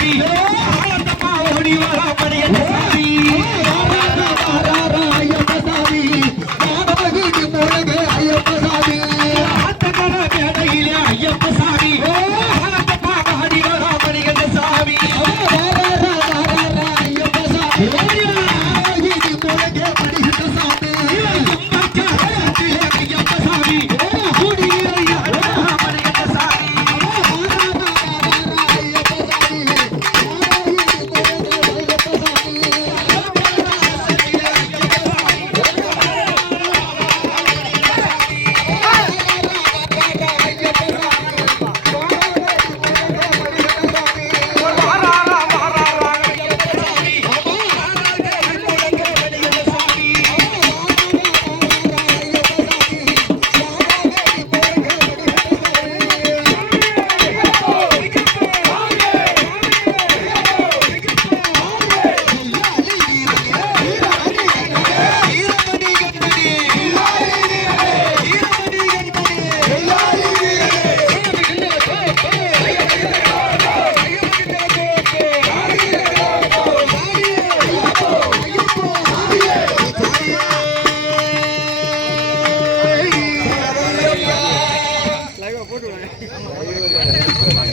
மேடையிலே ஆனந்தமா ஓடி வரா